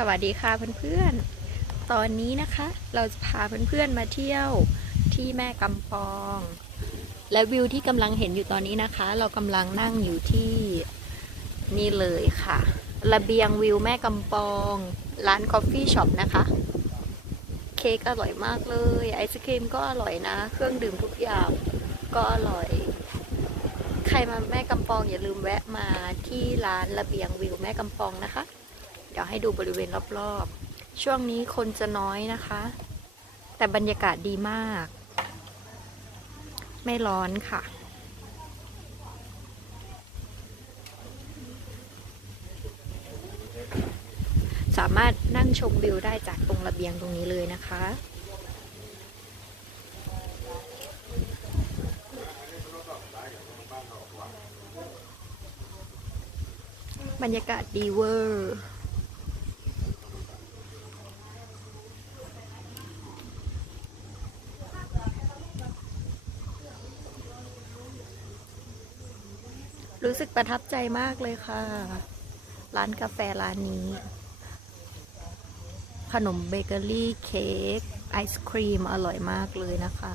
สวัสดีค่ะเพื่อนๆ ตอนนี้นะคะ เราจะพาเพื่อนๆมาเที่ยวที่แม่กำปอง และวิวที่กำลังเห็นอยู่ตอนนี้นะคะ เรากำลังนั่งอยู่ที่นี่เลยค่ะ ระเบียงวิวแม่กำปอง ร้านคอฟฟี่ช็อปนะคะ เค้กอร่อยมากเลย ไอศครีมก็อร่อยนะ เครื่องดื่มทุกอย่างก็อร่อยใครมาแม่กำปองอย่าลืมแวะมาที่ร้านระเบียงวิวแม่กำปองนะคะ เดี๋ยวให้ดูบริเวณรอบๆ ช่วงนี้คนจะน้อยนะคะ แต่บรรยากาศดีมาก ไม่ร้อนค่ะ สามารถนั่งชมวิวได้จากตรงระเบียงตรงนี้เลยนะคะบรรยากาศดีเวอร์ รู้สึกประทับใจมากเลยค่ะ ร้านกาแฟร้านนี้ ขนมเบเกอรี่เค้กไอศครีมอร่อยมากเลยนะคะ